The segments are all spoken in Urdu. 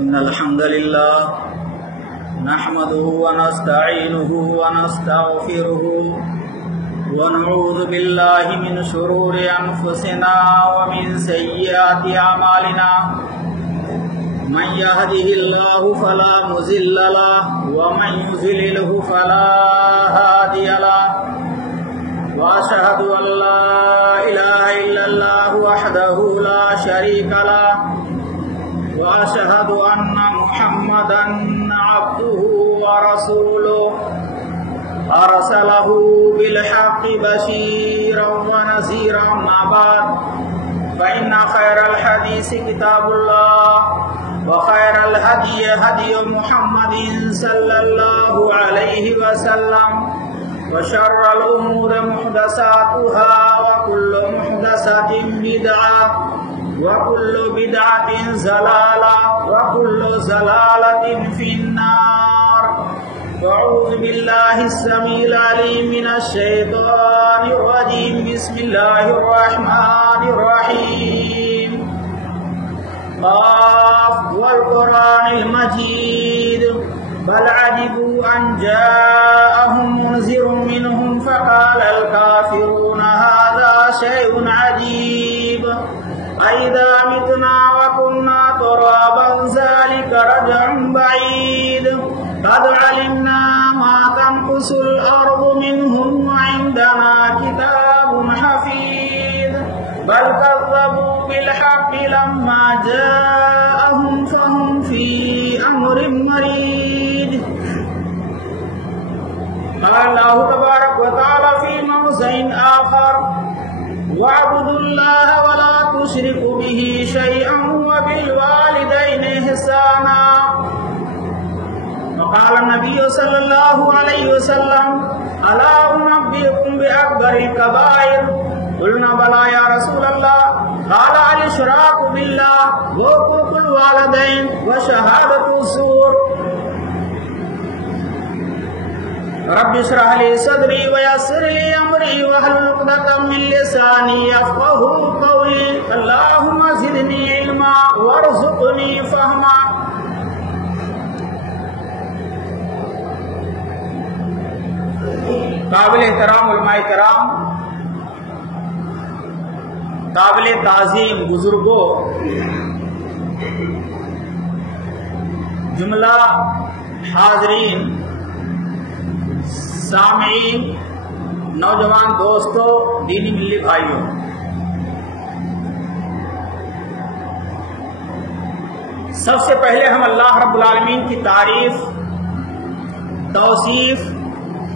إن الحمد لله نحمده ونستعينه ونستغفره ونعوذ بالله من شرور أنفسنا ومن سيئات أعمالنا من يهده الله فلا مضل له ومن يضلل فلا هادي له وأشهد أن لا إله إلا الله وحده لا شريك له وأشهد أن محمدا عبده ورسوله أرسله بالحق بشيرا ونذيرا أما بعد فإن خير الحديث كتاب الله وخير الهدي هدي محمد صلى الله عليه وسلم وشر الأمور محدثاتها وكل محدثة بدعة وكل بدعة ضلالة وكل ضلالة في النار. أعوذ بالله السميع العليم من الشيطان الرجيم. بسم الله الرحمن الرحيم. قاف والقرآن المجيد بل عجبوا أن جاءهم منذر منهم فقال الكافرون هذا شيء عجيب أإذا متنا وكنا ترابا ذلك رجع بعيد قد علمنا ما تنقص الأرض منهم وعندنا كتاب حفيظ بل كذبوا بالحق لما جاءهم فهم في أمر مريج. قال الله تبارك وتعالى في موضع آخر واعبدوا الله ولا تشركوا به شيئا وبالوالدين إحسانا. وقال النبي صلى الله عليه وسلم ألا أنبئكم بأكبر الكبائر قلنا بلى يا رسول الله قال الإشراك بالله وحقوق الوالدين وشهادة الزور. رب اشرح لي صدري ويسر لي أمري واحلل عقدة من لساني يفقهوا قولي. اللهم زدني علما وارزقني فهما. قابل احترام علماء کرام، قابل تعظیم بزرگوں، جملہ حاضرین، سامعین، نوجوان دوستوں، دینی ملی بھائیوں، سب سے پہلے ہم اللہ رب العالمین کی تعریف، توصیف،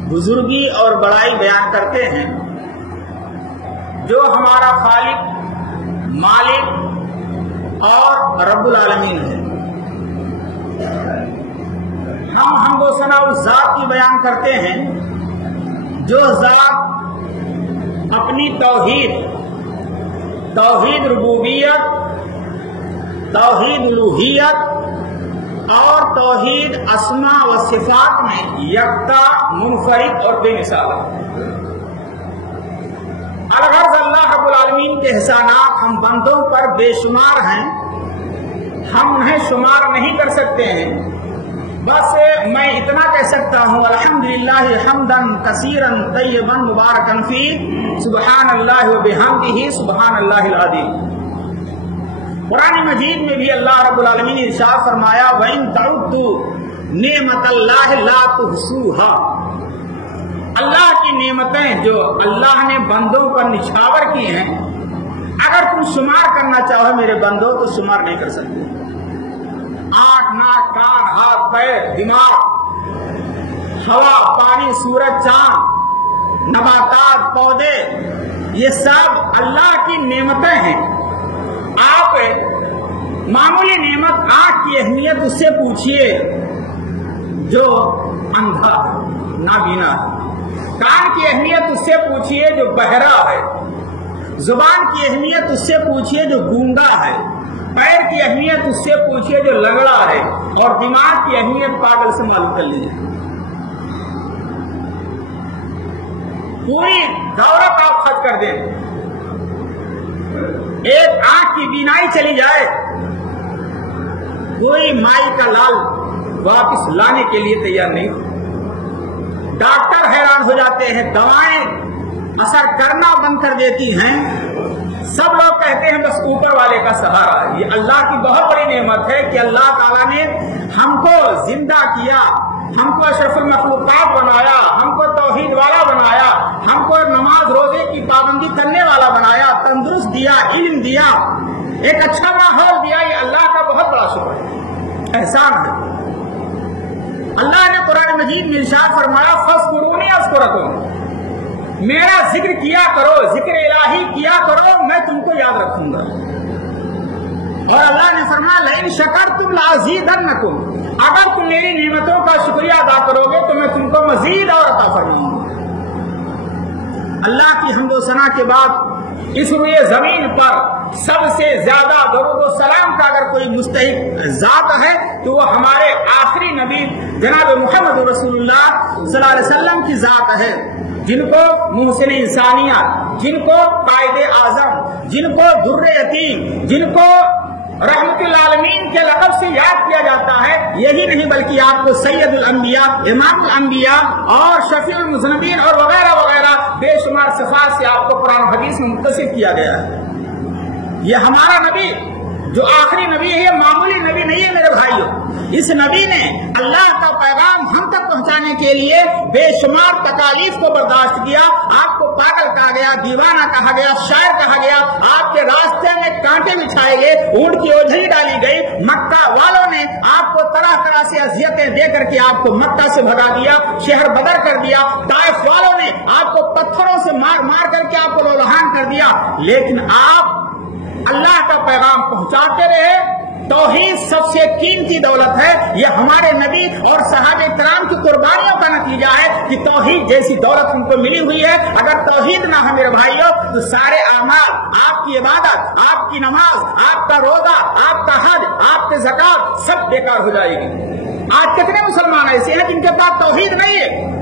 بزرگی اور بڑائی بیان کرتے ہیں جو ہمارا خالق، مالک اور رب العالمین ہے. ہم حمد و ثنا اس ذات کی بیان کرتے ہیں جو ذات اپنی توحید ربوبیت، توحید الوہیت اور توحید اسماء و صفات میں یکتا، منفرد اور بے مثال ہے. الغرض اللہ رب العالمین کے احسانات ہم بندوں پر بے شمار ہیں، ہم انہیں شمار نہیں کر سکتے ہیں. بس میں اتنا کہہ سکتا ہوں الحمدللہ حمدا کثیرا طیبا مبارکا فی سبحان اللہ وبحمدہ سبحان اللہ العظیم. قرآن مجید میں بھی اللہ رب العالمین نے ارشاد فرمایا وَإِن تَعُدُّوا نِعْمَتَ اللَّهِ لَا تُحْصُوهَا. اللہ کی نعمتیں جو اللہ نے بندوں پر نچھاور کی ہیں، اگر تم شمار کرنا چاہو میرے بندوں تو شمار نہیں کر سکتے. آنکھ، ناک، کان، ہاتھ، پیر، دماغ، ہوا، پانی، سورج، چاند، نباتات، پودے، یہ سب اللہ کی نعمتیں ہیں. آپ معمولی نعمت آنکھ کی اہمیت اس سے پوچھئے جو اندھا نابینا ہے، کان کی اہمیت اس سے پوچھئے جو بہرا ہے، زبان کی اہمیت اس سے پوچھئے جو گونگا ہے، پیر کی اہمیت اس سے پوچھئے جو لنگڑا ہے، اور دماغ کی اہمیت پاگل سے معلوم کر لیجیے. پوری دولت آپ خرچ کر دیں، ایک آنکھ کی بینائی چلی جائے، کوئی مائی کا لال واپس لانے کے لیے تیار نہیں۔ ڈاکٹر حیران ہو جاتے ہیں، دوائیں اثر کرنا بند کر دیتی ہیں، سب لوگ کہتے ہیں بس اوپر والے کا سہارا۔ یہ اللہ کی بہت بڑی نعمت ہے کہ اللہ تعالیٰ نے ہم کو زندہ کیا، ہم کو اشرف المخلوقات بنایا، ہم کو توحید والا بنایا، ہم کو نماز روزے کی پابندی کرنے والا بنایا، تندرست دیا، علم دیا، ایک اچھا ماحول دیا۔ یہ اللہ کا بہت بڑا شکر ہے، احسان ہے۔ اللہ نے قرآن مجید میں ارشاد فرمایا فاذکرونی اذکرکم، میرا ذکر کیا کرو، ذکر الہی کیا کرو، میں تم کو یاد رکھوں گا۔ اور اللہ نے فرمایا لئن شکرتم لازیدنکم، اگر تم میری نعمتوں کا شکریہ ادا کرو گے تو میں تم کو مزید اور عطا فرماؤں گا۔ اللہ کی حمد و ثنا کے بعد اس روئے زمین پر سب سے زیادہ درود و سلام کا اگر کوئی مستحق ذات ہے تو وہ ہمارے آخری نبی جناب محمد رسول اللہ صلی اللہ علیہ وسلم کی ذات ہے، جن کو محسن انسانیت، جن کو قائد اعظم، جن کو در یتیم، جن کو رحمت العالمین کے لقب سے یاد کیا جاتا ہے۔ یہی نہیں بلکہ آپ کو سید الانبیاء، امام الانبیاء اور شفیع المذنبین اور وغیرہ وغیرہ بے شمار صفات سے آپ کو قرآن و حدیث میں متصف کیا گیا ہے۔ یہ ہمارا نبی جو آخری نبی ہے، یہ معمولی نبی نہیں ہے میرے بھائیوں۔ اس نبی نے اللہ کا پیغام ہم تک پہنچانے کے لیے بے شمار تکالیف کو برداشت کیا۔ آپ کو پاگل کہا گیا، دیوانہ کہا گیا، شاعر کہا گیا، آپ کے راستے میں کانٹے بچھائے گئے، اونٹ کی اوجھلی ڈالی گئی، مکہ والوں نے آپ کو طرح طرح سے اذیتیں دے کر کے آپ کو مکہ سے بھگا دیا، شہر بدر کر دیا، طائف والوں نے آپ کو پتھروں سے مار مار کر کے آپ کو لولہان کر دیا، لیکن آپ اللہ کا پیغام پہنچاتے رہے۔ توحید سب سے قیمتی دولت ہے، یہ ہمارے نبی اور صحابہ کرام کی قربانیوں کا نتیجہ ہے کہ توحید جیسی دولت ہم کو ملی ہوئی ہے۔ اگر توحید نہ ہو میرے بھائیوں تو سارے اعمال، آپ کی عبادت، آپ کی نماز، آپ کا روزہ، آپ کا حج، آپ کی زکات سب بیکار ہو جائے گی۔ آج کتنے مسلمان ایسے ہیں جن کے پاس توحید نہیں ہے،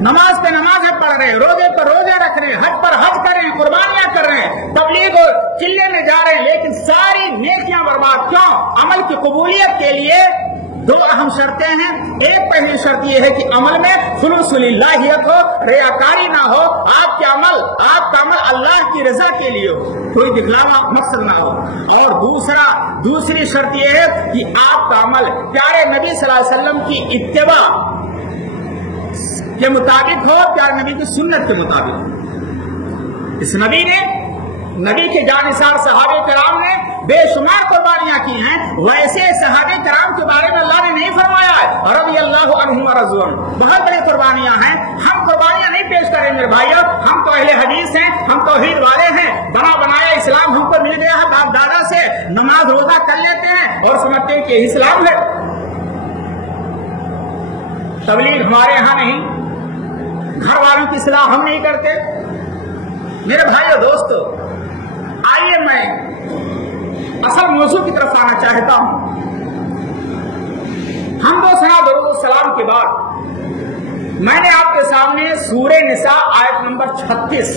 نماز پہ نمازیں پڑھ رہے ہیں، روزے پر روزے رکھ رہے ہیں، حج پر حج کر رہے ہیں، قربانیاں کر رہے ہیں، تبلیغ اور چلے میں جا رہے ہیں، لیکن ساری نیکیاں برباد۔ کیوں؟ عمل کی قبولیت کے لیے دو اہم شرطیں ہیں۔ ایک پہلی شرط یہ ہے کہ عمل میں خلوص للہیت ہو، ریاکاری نہ ہو، آپ کا عمل اللہ کی رضا کے لیے ہو، کوئی دکھلاوا مقصد نہ ہو۔ اور دوسری شرط یہ ہے کہ آپ کا عمل پیارے نبی صلی اللہ علیہ وسلم کی اتباع کے مطابق ہو، پیارے نبی کی سنت کے مطابق۔ اس نبی کے جانثار صحابہ کرام نے بے شمار قربانیاں کی ہیں، ویسے صحابہ کرام کے بارے میں اللہ نے نہیں فرمایا ہے رضی اللہ عنہم ورضوا عنہ، بہت بڑی قربانیاں ہیں۔ ہم قربانیاں نہیں پیش کریں میرے بھائیوں، ہم تو اہل حدیث ہیں، ہم توحید والے ہیں، بنا بنایا اسلام ہم کو مل گیا ہے باپ دادا سے، نماز روزہ کر لیتے ہیں اور سمجھتے ہیں کہ اسلام ہے۔ تبلیغ ہمارے یہاں نہیں، گھر والوں کی اصلاح ہم نہیں کرتے۔ میرے بھائیو دوستو، آئیے میں اصل موضوع کی طرف آنا چاہتا ہوں۔ حمد و ثنا درود و سلام کے بعد میں نے آپ کے سامنے سورہ نساء آیت نمبر 36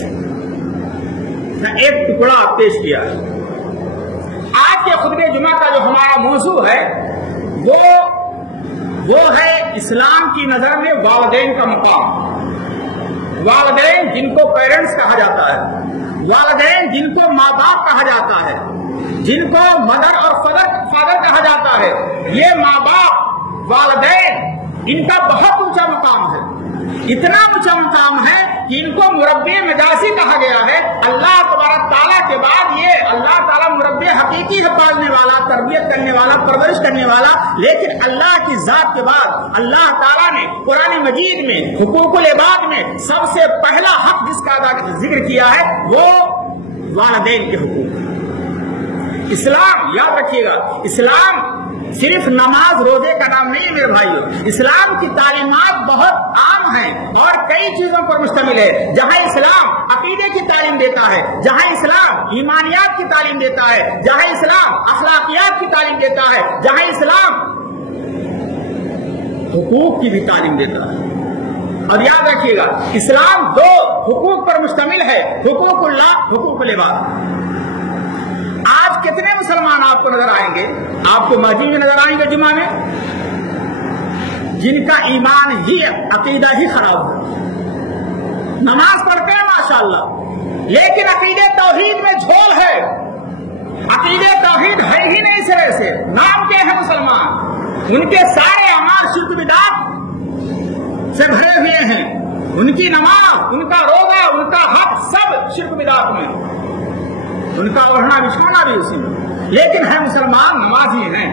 کا ایک ٹکڑا پیش کیا ہے۔ آج کے خطبہ جمعہ کا جو ہمارا موضوع ہے وہ ہے اسلام کی نظر میں والدین کا مقام۔ والدین جن کو پیرنٹس کہا جاتا ہے، والدین جن کو ماں باپ کہا جاتا ہے، جن کو مدر اور فادر کہا جاتا ہے، یہ ماں باپ والدین ان کا بہت اونچا مقام ہے۔ اتنا اونچا مقام ہے کہ ان کو مربی مجازی کہا گیا ہے۔ اللہ تبارک تعالیٰ کے بعد یہ اللہ تعالیٰ مربی حقیقی ہے، پالنے والا، تربیت کرنے والا، پرورش کرنے والا، لیکن اللہ کی ذات کے بعد اللہ تعالیٰ نے قرآن مجید میں حقوق العباد میں سب سے پہلا حق جس کا ذکر کیا ہے وہ والدین کے حقوق۔ اسلام یاد رکھیے گا، اسلام صرف نماز روزے کا نام نہیں ہے میرے بھائیوں، اسلام کی تعلیمات بہت عام ہیں اور کئی چیزوں پر مشتمل ہے۔ جہاں اسلام عقیدے کی تعلیم دیتا ہے، جہاں اسلام ایمانیات کی تعلیم دیتا ہے، جہاں اسلام اخلاقیات کی تعلیم دیتا ہے، جہاں اسلام حقوق کی بھی تعلیم دیتا ہے۔ اور یاد رکھیے گا، اسلام دو حقوق پر مشتمل ہے، حقوق اللہ، حقوق العباد۔ آج کتنے مسلمان آپ آپ کو نظر آئیں گے، آپ کو مسجد میں نظر آئیں گے جمعہ میں، جن کا ایمان ہی عقیدہ ہی خراب ہے، نماز پڑھتے ہیں ماشاءاللہ، لیکن عقیدے توحید میں جھول ہے، عقیدے توحید ہے ہی نہیں سرے سے، نام کے ہیں مسلمان، ان کے سارے اعمال شرک بدعت سے بھرے ہوئے ہیں، ان کی نماز، ان کا روزہ، ان کا حق سب شرک بدعت میں، ان کا اڑھنا بچھونا بھی اسی میں، لیکن ہے مسلمان، نمازی ہیں،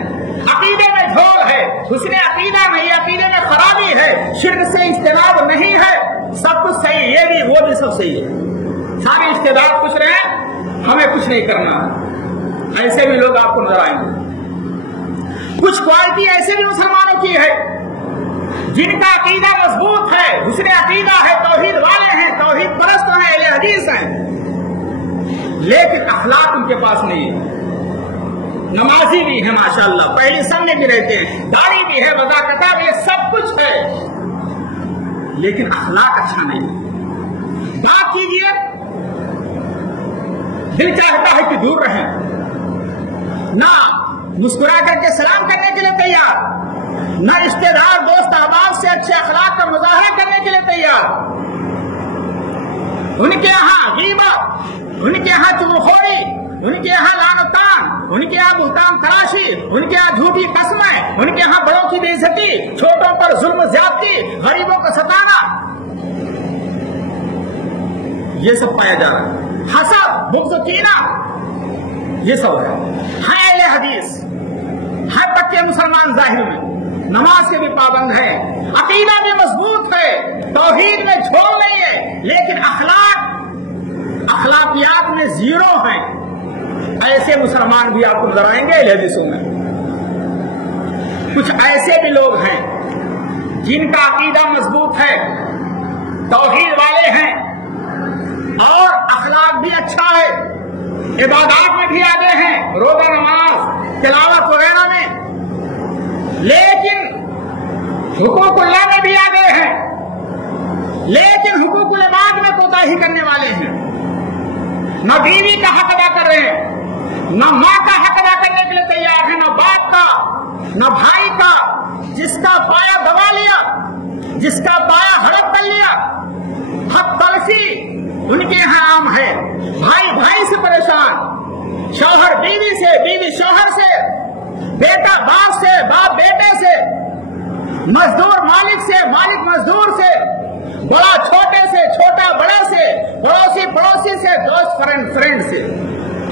عقیدے میں جھول ہے، حسن عقیدہ نہیں، عقیدے میں خرابی ہے، شرک سے اجتناب نہیں ہے، سب کچھ صحیح، یہ بھی وہ بھی سب صحیح ہے، سارے اجتناب کچھ رہے، ہمیں کچھ نہیں کرنا، ایسے بھی لوگ آپ کو نظر آئیں گے۔ کچھ کوالٹی ایسے بھی مسلمانوں کی ہے جن کا عقیدہ مضبوط ہے، حسن عقیدہ ہے، توحید والے ہیں، توحید پرست ہیں، اہل حدیث ہیں، لیکن اخلاق ان کے پاس نہیں ہے، نمازی بھی ہے ماشاءاللہ، پہلی سامنے بھی رہتے ہیں، داڑھی بھی ہے، وضاقتہ بھی ہے، سب کچھ ہے، لیکن اخلاق اچھا نہیں ہے۔ بات کیجئے، دل چاہتا ہے کہ دور رہیں، نہ مسکرا کر کے سلام کرنے کے لیے تیار، نہ رشتے دار دوست احباب سے اچھے اخلاق کا مظاہرہ کرنے کے لیے تیار، ان کے یہاں غیبت، ان کے یہاں چغلخوری، ان کے یہاں لعنتان، ان کے یہاں بہتان تراشی، ان کے یہاں جھوٹی قسمیں، ان کے یہاں بڑوں کی بے عزتی، چھوٹوں پر ظلم زیادتی، غریبوں کو ستانا، یہ سب پایا جا رہا ہے، حسد، بغض و کینہ، یہ سب ہے اہل حدیث، ہر تک کے مسلمان ظاہر میں نماز کے بھی پابند ہے، عقیدہ بھی مضبوط ہے، توحید میں جھول نہیں ہے، لیکن اخلاقیات میں زیرو ہیں، ایسے مسلمان بھی آپ کو نظر آئیں گے اہل حدیثوں میں۔ کچھ ایسے بھی لوگ ہیں جن کا عقیدہ مضبوط ہے، توحید والے ہیں، اور اخلاق بھی اچھا ہے، عبادات میں بھی آگے ہیں، روزہ، نماز، تلاوت وغیرہ میں، لیکن حقوق اللہ میں بھی آگے ہیں، لیکن حقوق العباد میں کوتاہی کرنے والے ہیں، نہ بیوی کا حق ادا کر رہے ہیں، نہ ماں کا حق ادا کرنے کے لیے تیار ہے، نہ باپ کا، نہ بھائی کا، جس کا پایا دبا لیا، جس کا پایا ہڑپ کر لیا، حق تلفی ان کے یہاں عام ہے، بھائی بھائی سے پریشان، شوہر بیوی سے، بیوی شوہر سے، بیٹا باپ سے، باپ بیٹے سے، مزدور مالک سے، مالک مزدور سے، بڑا چھوٹے سے، چھوٹا بڑا سے، پڑوسی پڑوسی سے، دوست فرینڈ سے،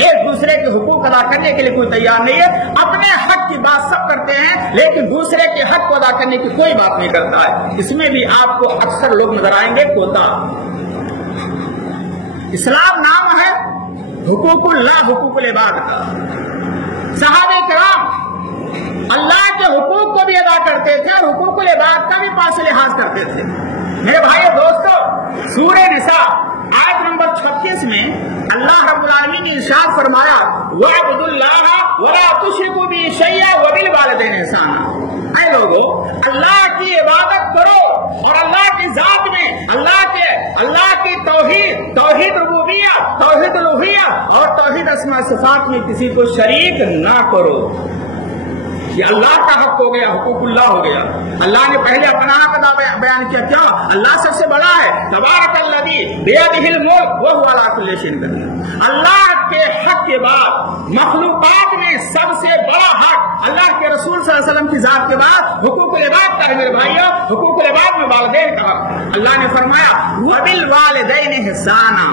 ایک دوسرے کے حقوق ادا کرنے کے لیے کوئی تیار نہیں ہے، اپنے حق کی بات سب کرتے ہیں، لیکن دوسرے کے حق کو ادا کرنے کی کوئی بات نہیں کرتا ہے، اس میں بھی آپ کو اکثر لوگ نظر آئیں گے کوتا۔ اسلام نام ہے حقوق اللہ، حقوق العباد کا، صحابہ کرام اللہ کے حقوق کو بھی ادا کرتے تھے اور حقوق العباد کا بھی پاس لحاظ کرتے تھے۔ میرے بھائی دوستو، سورہ نساء آیت نمبر 36 میں اللہ رب العالمین نے ارشاد فرمایا وَاعْبُدُوا اللَّهَ وَلَا تُشْرِكُوا بِهِ شَيْئًا وَبِالْوَالِدَيْنِ إِحْسَانًا، اے لوگو اللہ کی عبادت کرو اور اللہ کی ذات میں اللہ کی توحید ربوبیت، توحید الوہیہ اور توحید اسماء صفات میں کسی کو شریک نہ کرو۔ یہ اللہ کا حق ہو گیا، حقوق اللہ ہو گیا۔ اللہ نے پہلے اپنا حق بیان کیا، کیا اللہ سب سے بڑا ہے، تبارک الذی بیدہ الملک وہو علی کل شیء قدیر۔ اللہ کے حق کے بعد مخلوقات میں سب سے بڑا حق اللہ کے رسول صلی اللہ علیہ وسلم کی ذات کے بعد حقوق العباد کا ہے میرے بھائیو، حقوق العباد میں والدین کا حق۔ اللہ نے فرمایا وبالوالدین احسانا،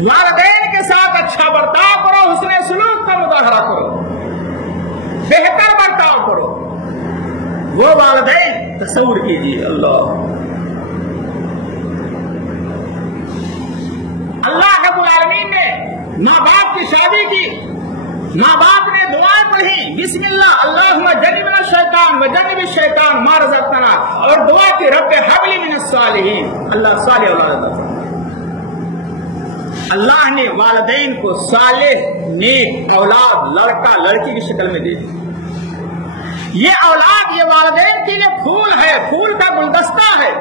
والدین کے ساتھ اچھا برتاؤ کرو، حسن سلوک کا مظاہرہ کرو، بہتر برتاؤ کرو۔ وہ والدین تصور کیجیے، اللہ رب العالمین نے ماں باپ کی شادی کی، ماں باپ نے دعائیں پڑھی، بسم اللہ اللہم جنبنا الشیطان وجنب الشیطان ما رزقتنا، اور دعا کی رب ہب لی من الصالحین، اللہ صالح اولاد۔ اللہ نے والدین کو صالح نیک اولاد، لڑکا لڑکی کی شکل میں دی۔ یہ اولاد، یہ والدین کے لیے پھول ہے، پھول کا گلدستہ ہے۔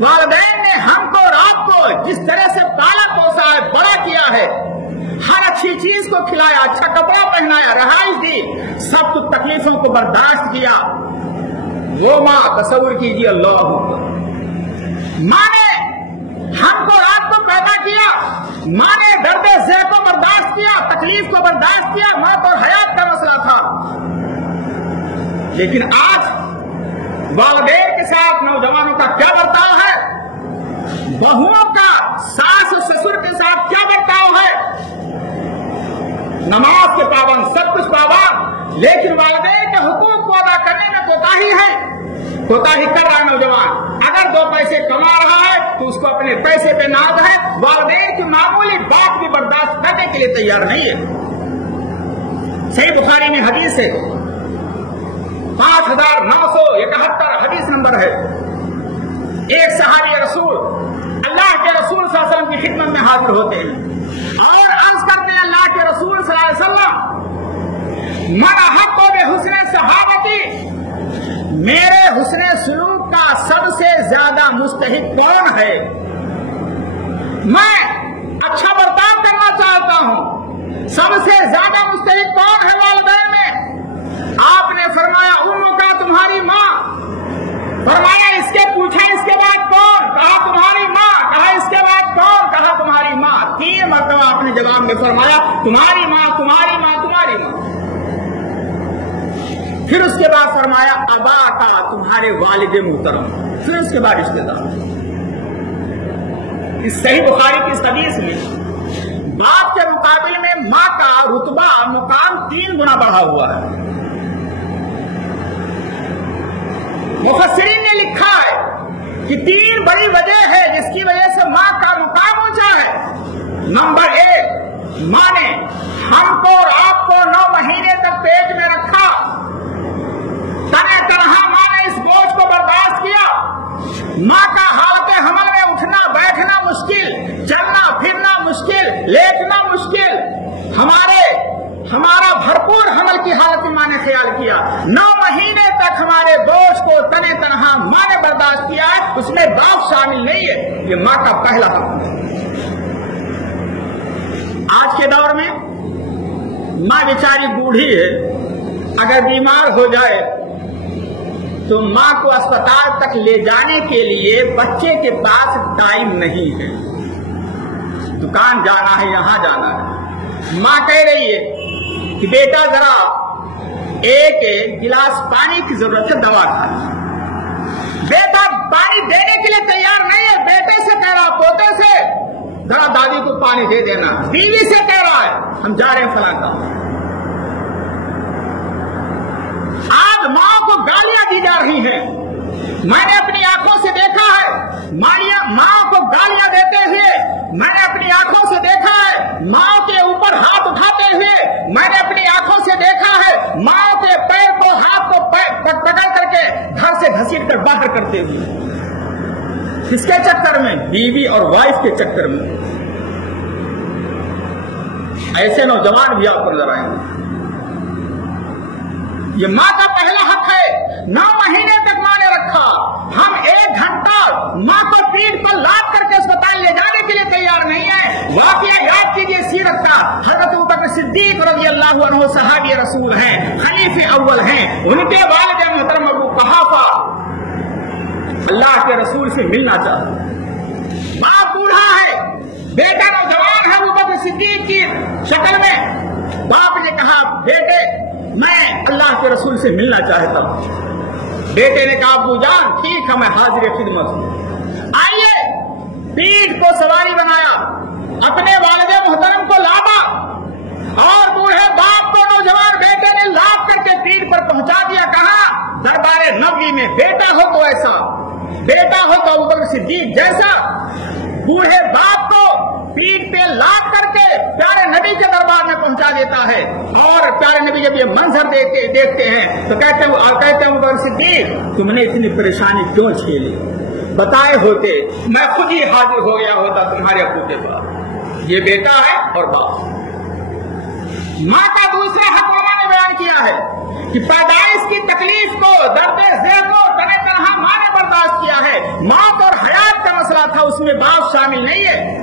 والدین نے ہم کو اور آپ کو جس طرح سے پالا پوسا ہے، بڑا کیا ہے، ہر اچھی چیز کو کھلایا، اچھا کپڑا پہنایا، رہائش دی، سب کچھ تکلیفوں کو برداشت کیا، وہ ماں تصور کیجیے اللہ اکبر، ماں نے ہم کو رات کو پیدا کیا، ماں نے درد ذہ کو برداشت کیا، تکلیف کو برداشت کیا، موت اور حیات کا مسئلہ تھا، لیکن آج والدین کے ساتھ نوجوانوں کا کیا برتاؤ ہے، بہوؤں کا ساس و سسر کے ساتھ کیا برتاؤ ہے، نماز کے پابند، سب کچھ پابند، لیکن والدین کے حقوق کو ادا کرنے میں کوتاہی ہے، کوتاہی کر رہا ہے نوجوان، اگر 2 پیسے کما رہا ہے تو اس کو اپنے پیسے پہ ناز ہے، والدین کی معمولی بات بھی برداشت کرنے کے لیے تیار نہیں ہے۔ صحیح بخاری میں حدیث ہے، 5971 حدیث نمبر ہے، ایک صحابی رسول اللہ کے رسول صلی اللہ علیہ وسلم کی خدمت میں حاضر ہوتے ہیں اور عرض کرتے ہیں اللہ کے رسول صلی اللہ علیہ وسلم، من احق بحسن صحابتی، میرے حسن سلوک کا سب سے زیادہ مستحق کون ہے؟ میں اچھا برتاؤ کرنا چاہتا ہوں، سب سے زیادہ مستحق کون ہے والدین میں؟ آپ نے فرمایا امک کا، تمہاری ماں، فرمایا اس کے پوچھا اس کے بعد کون؟ کہا تمہاری ماں، کہا اس کے بعد کون؟ کہا تمہاری ماں، 3 مرتبہ آپ نے جواب میں فرمایا تمہاری ماں، تمہاری ماں، تمہاری ماں، پھر اس کے بعد فرمایا ابا کا، تمہارے والد محترم، پھر اس کے بعد رشتے دار۔ اس صحیح بخاری کی اس حدیث میں باپ کے مقابلے میں ماں کا رتبہ مقام 3 گنا بڑھا ہوا ہے۔ مفسرین نے لکھا ہے کہ 3 بڑی وجہ ہے جس کی وجہ سے ماں کا مقام اونچا ہے۔ نمبر 1، ماں نے ہم کو اور آپ کو 9 مہینے تک پیٹ میں رکھا، تنہ تنہا ماں نے اس بوجھ کو برداشت کیا، ماں کا حالت حمل میں اٹھنا بیٹھنا مشکل، چلنا پھرنا مشکل، لیٹنا مشکل، ہمارا بھرپور حمل کی حالت میں ماں نے خیال کیا، 9 مہینے تک ہمارے بوجھ کو تنہ تنہا ماں نے برداشت کیا ہے، اس میں باپ شامل نہیں ہے، یہ ماں کا پہلا حق ہے۔ آج کے دور میں ماں بیچاری بوڑھی ہے، اگر بیمار ہو جائے تو ماں کو اسپتال تک لے جانے کے لیے بچے کے پاس ٹائم نہیں ہے، دکان جانا ہے، یہاں جانا ہے، ماں کہہ رہی ہے کہ بیٹا ذرا ایک گلاس پانی کی ضرورت ہے، دوا کھا، بیٹا پانی دینے کے لیے تیار نہیں ہے، بیٹے سے کہہ رہا، پوتے سے، ذرا دادی کو پانی دے دینا، بیوی سے کہہ رہا ہے ہم جا رہے ہیں فلاں کا۔ آج ماں کو گالیاں دی جا رہی ہیں، میں نے اپنی آنکھوں سے دیکھا ہے ماں کو گالیاں دیتے ہوئے، میں نے اپنی آنکھوں سے دیکھا ہے ماں کے اوپر ہاتھ اٹھاتے ہوئے، میں نے اپنی آنکھوں سے دیکھا ہے ماں کے پیر کو ہاتھ کو پکڑ کر کے گھر سے گھسیٹ کر باہر کرتے ہوئے، کس کے چکر میں؟ بیوی اور وائف کے چکر میں۔ ایسے نوجوان بھی آپ کو نظر آئیں گے۔ یہ ماں کا پہلا حق ہے، 9 مہینے تک ماں نے رکھا، ہم 1 گھنٹہ ماں کو پیٹ پر لاد کر کے اسپتال لے جانے کے لیے تیار نہیں ہے۔ واقعہ یاد کیجیے سیرت کا، حضرت ابوبکر صدیق رضی اللہ عنہ صحابی رسول ہیں، خلیفہ اول ہیں، ان کے والد محترم ابو قحافہ اللہ کے رسول سے ملنا چاہتے، باپ بوڑھا ہے، بیٹا نوجوان ہے ابوبکر صدیق کی شکل میں، باپ نے کہا بیٹے میں اللہ کے رسول سے ملنا چاہتا ہوں، بیٹے نے کہا ابو جان ٹھیک ہے میں حاضر خدمت ہوں، آئیے، پیٹھ کو سواری بنایا، اپنے والد محترم کو لادا اور بوڑھے باپ کو نوجوان بیٹے نے لاد کر کے پیٹھ پر پہنچا دیا، کہا دربار نبوی میں بیٹا ہو تو ایسا، بیٹا ہو تو ابوبکر صدیق جیسا، بوڑھے باپ کو پیٹھ پہ لاد کر کے پیارے نبی کے دربار میں پہنچا دیتا ہے، اور پیارے نبی جب یہ منظر دیکھتے ہیں تو کہتے ہیں ابوبکر صدیق تم نے اتنی پریشانی کیوں جھیلی، بتائے ہوتے میں خود ہی حاضر ہو گیا ہوتا تمہارے ابو کے پاس۔ یہ بیٹا ہے اور باپ۔ ماں کا دوسرا حق علماء نے بیان کیا ہے کہ پیدائش کی تکلیف کو، درد ذہ کو تنہ تنہا ماں نے برداشت کیا ہے، موت اور حیات کا مسئلہ تھا، اس میں باپ شامل نہیں ہے۔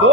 2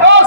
2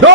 2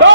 2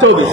24।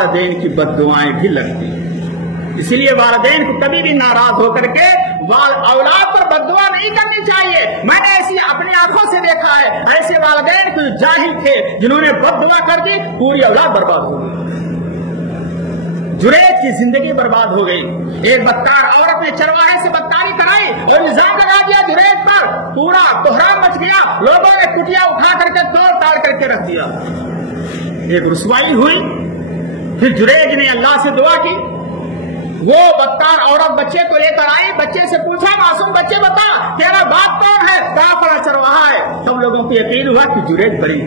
والدین کی بددعائیں بھی لگتی ہیں۔ اسی لیے والدین کو کبھی بھی ناراض ہو کر کے اولاد پر بددعا نہیں کرنی چاہیے۔ میں نے ایسی اپنی آنکھوں سے دیکھا ہے، ایسے والدین کو جاہل تھے جنہوں نے بددعا کر دی، پوری اولاد برباد ہو گئی، جریج کی زندگی برباد ہو گئی۔ ایک بدکار عورت نے چرواہے سے بدکاری کرائی اور الزام لگا دیا جریج پر، پورا کوہرام مچ گیا، لوگوں نے کٹیا اٹھا کر کے توڑ تاڑ کر کے رکھ دیا، ایک رسوائی ہوئی۔ پھر جریج نے اللہ سے دعا کی، وہ بدکار عورت بچے کو لے کر آئی، بچے سے پوچھا معصوم بچے بتا تیرا باپ کون ہے؟ کہاں پڑا چرواہا ہے۔ سب لوگوں کو یقین ہوا کہ جریج بری۔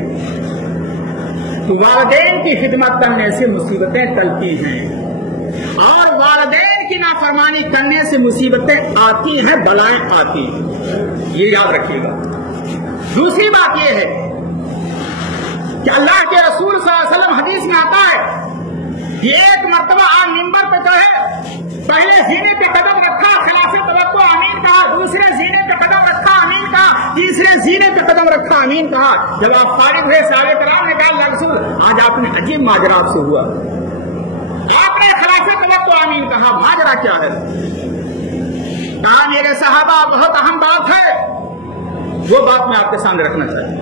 تو والدین کی خدمت کرنے سے مصیبتیں ٹلتی ہیں اور والدین کی نافرمانی کرنے سے مصیبتیں آتی ہیں، بلائیں آتی ہیں، یہ یاد رکھیے گا۔ دوسری بات یہ ہے کہ اللہ کے رسول صلی اللہ علیہ وسلم حدیث میں آتا ہے، یہ ایک مرتبہ آپ منبر پہ چڑھے، پہلے زینے پہ قدم رکھا، خلاف توقع آمین کہا، دوسرے زینے پہ قدم رکھا، آمین کہا، تیسرے زینے پہ قدم رکھا، آمین کہا۔ جب آپ فارغ ہوئے صحابہ کرام نے کہا اللہ رسول آج آپ نے عجیب ماجرا آپ سے ہوا، آپ نے خلاف توقع آمین کہا، ماجرا کیا ہے؟ کہا میرے صحابہ بہت اہم بات ہے، وہ بات میں آپ کے سامنے رکھنا چاہتا ہوں۔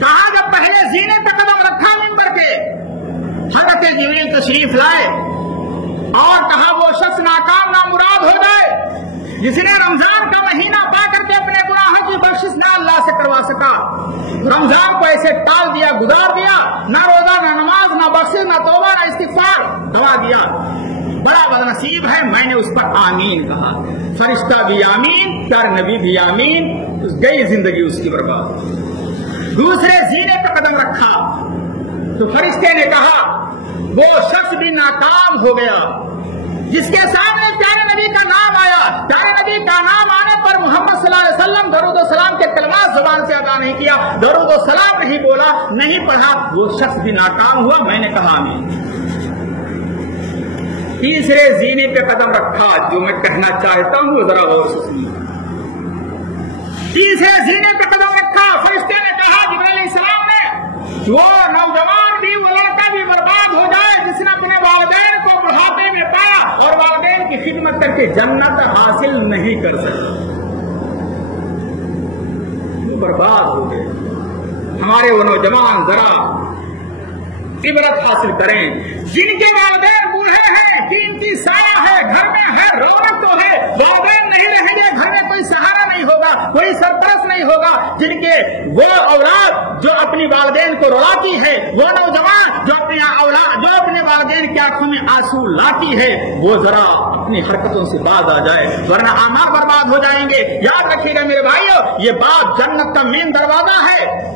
کہا جب پہلے زینے پہ قدم رکھا منبر کے، حضرت جبریل تشریف لائے اور کہا وہ شخص ناکام نامراد ہو جائے جس نے رمضان کا مہینہ پا کر کے اپنے گناہوں کی بخشش نہ اللہ سے کروا سکا، رمضان کو ایسے ٹال دیا، گزار دیا، نہ روزہ نہ نماز نہ بخشش نہ توبہ نہ استغفار، گوا دیا، بڑا بدنصیب ہے۔ میں نے اس پر آمین کہا، فرشتہ بھی آمین، پیارے نبی بھی آمین، گئی زندگی اس کی برباد۔ دوسرے زینے پہ قدم رکھا تو فرشتے نے کہا وہ شخص بھی ناکام ہو گیا جس کے سامنے پیارے نبی کا نام آیا، پیارے نبی کا نام آنے پر محمد صلی اللہ علیہ وسلم درود و سلام کے کلمات زبان سے ادا نہیں کیا، درود و سلام نہیں بولا، نہیں پڑھا، وہ شخص بھی ناکام ہوا۔ میں نے کہا آمین۔ تیسرے زینے پہ قدم رکھا، جو میں کہنا چاہتا ہوں ذرا غور سے سنیے۔ تیسرے زینے پہ قدم رکھا، فرشتے نے کہا جبرائیل علیہ السلام نے وہ نوجوان بھی وہ لڑکا بھی برباد ہو جائے جس نے اپنے والدین کو بڑھاپے میں پایا اور والدین کی خدمت کر کے جنت حاصل نہیں کر سکا، وہ برباد ہو گئے۔ ہمارے وہ نوجوان ذرا عبرت حاصل کریں جن کے والدین بوڑھے ہیں، قیمتی سایہ ہے، گھر میں ہے، رونق تو ہے، والدین نہیں رہیں گے، گھر میں کوئی سہارا نہیں ہوگا، کوئی سرپرست نہیں ہوگا، جن کے وہ اولاد جو اپنی والدین کو رلاتی ہے، وہ نوجوان جو اپنی اولاد جو اپنے والدین کی آنکھوں میں آنسو لاتی ہے، وہ ذرا اپنی حرکتوں سے باز آ جائے ورنہ اعمال برباد ہو جائیں گے۔ یاد رکھیے گا میرے بھائیو، یہ بات جنت کا مین دروازہ ہے،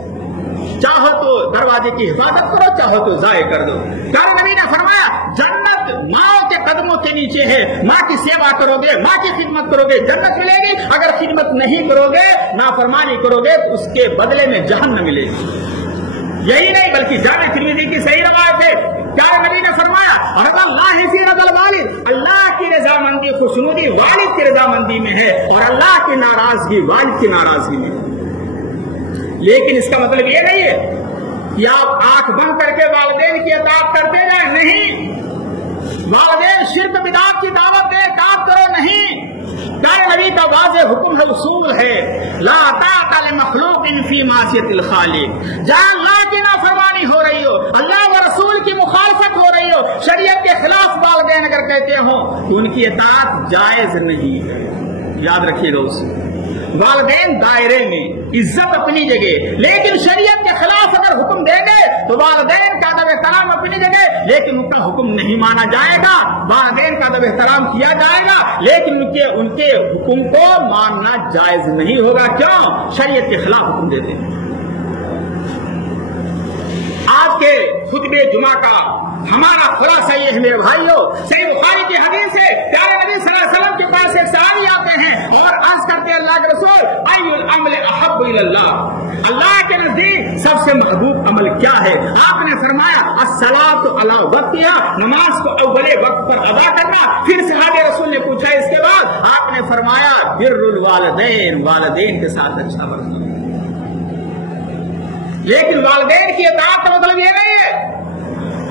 چاہو تو دروازے کی حفاظت کرو، چاہو تو ضائع کر دو۔ پیارے نبی نے فرمایا جنت ماں کے قدموں کے نیچے ہے، ماں کی سیوا کرو گے، ماں کی خدمت کرو گے جنت ملے گی، اگر خدمت نہیں کرو گے، نافرمانی کرو گے تو اس کے بدلے میں جہنم ملے گی۔ یہی نہیں بلکہ جامع ترمذی کی صحیح روایت ہے، پیارے نبی نے فرمایا رضا اللہ فی رضا الوالد، اللہ کی رضامندی خوشنودی والد کی رضامندی میں ہے اور اللہ کی ناراضگی والد کی ناراضگی میں ہے۔ لیکن اس کا مطلب یہ نہیں ہے کہ آپ آنکھ بند کر کے والدین کی اطاعت کرتے جائیں، نہیں، والدین شرک بدعت کی دعوت دے اطاعت کرو، نہیں۔ پیارے نبی کا واضح حکم ہے، اصول ہے، لا طاعت لمخلوق فی معصیت الخالق، جہاں اللہ کی نافرمانی ہو رہی ہو، اللہ و رسول کی مخالفت ہو رہی ہو، شریعت کے خلاف والدین اگر کہتے ہوں تو ان کی اطاعت جائز نہیں ہے۔ یاد رکھیے دوستو، والدین دائرے میں، عزت اپنی جگہ، لیکن شریعت کے خلاف اگر حکم دیں گے تو والدین کا ادب احترام اپنی جگہ، لیکن ان کا حکم نہیں مانا جائے گا، والدین کا ادب احترام کیا جائے گا، لیکن ان کے حکم کو ماننا جائز نہیں ہوگا۔ کیوں؟ شریعت کے خلاف حکم دیتے ہیں۔ آج کے خطبے جمعہ کا ہمارا خلاصہ یہ ہے میرے بھائیوں، صحیح بخاری کی حدیث ہے، پیارے نبی صلی اللہ علیہ وسلم کے پاس ایک صحابی آتے ہیں اور عرض کرتے ہیں اللہ کے رسول ای العمل احب الی اللہ، اللہ کے نزدیک سب سے محبوب عمل کیا ہے؟ آپ نے فرمایا الصلاۃ علی وقتها، نماز کو اول وقت پر ادا کرنا۔ پھر صحابہ رسول نے پوچھا اس کے بعد، آپ نے فرمایا بر الوالدین، والدین کے ساتھ اچھا برتاؤ۔ لیکن والدین کی اطاعت کا مطلب یہ نہیں ہے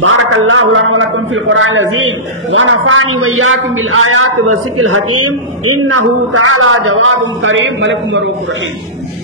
بارک اللہ لنا ولکم فی القرآن العظیم ونفعنی وإیاکم بالآیات والذکر الحکیم انہ تعالی جواد کریم ملک رؤوف رحیم.